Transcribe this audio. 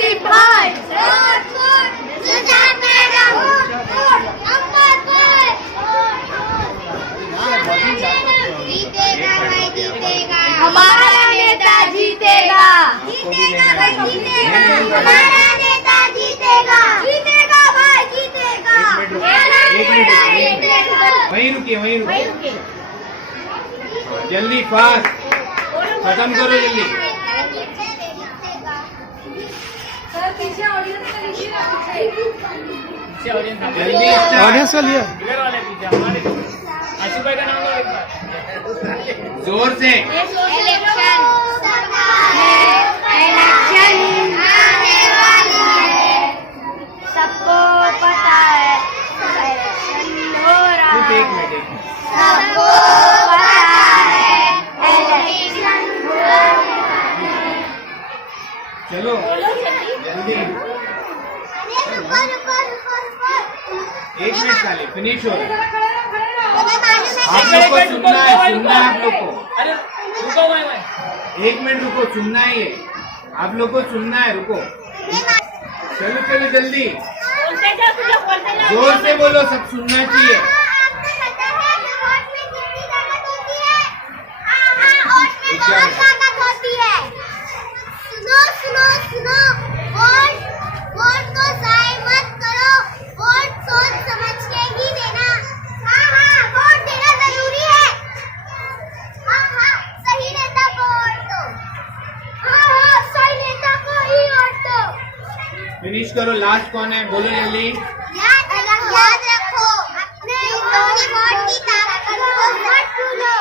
आसिफ भाई, सुजात मैडम, अम्मद भाई, जीतेगा भाई जीतेगा, हमारा नेता जीतेगा, जीतेगा भाई जीतेगा, हमारा नेता जीतेगा, जीतेगा भाई जीतेगा। वहीं रुकिए जल्दी फास्ट खत्म करो जल्दी। जल्दी ऑडियंस वाली है। आशिफ भाई का नाम लो एक बार जोर से। इलेक्शन आने वाली है, सबको पता है इलेक्शन हो रहा है, एक मिनट सबको पता है इलेक्शन हो रहा है। चलो जल्दी एक मिनट खाली फिनिश हो रहा है। आप लोग को सुनना है आप लोग को। अरे रुको भाई एक मिनट रुको, सुनना है ये आप लोग को सुनना है, रुको चलो जल्दी जोर से बोलो, सब सुनना चाहिए। सुनो वोट को जाया मत करो, वोट सोच समझ के ही देना। हाँ वोट देना जरूरी है। हाँ सही नेता को वोट दो। हाँ सही नेता को ही वोट दो। फिनिश करो, लास्ट कौन है बोलो जल्दी। याद रखो, अपने वोट की ताकत को मत भूलो।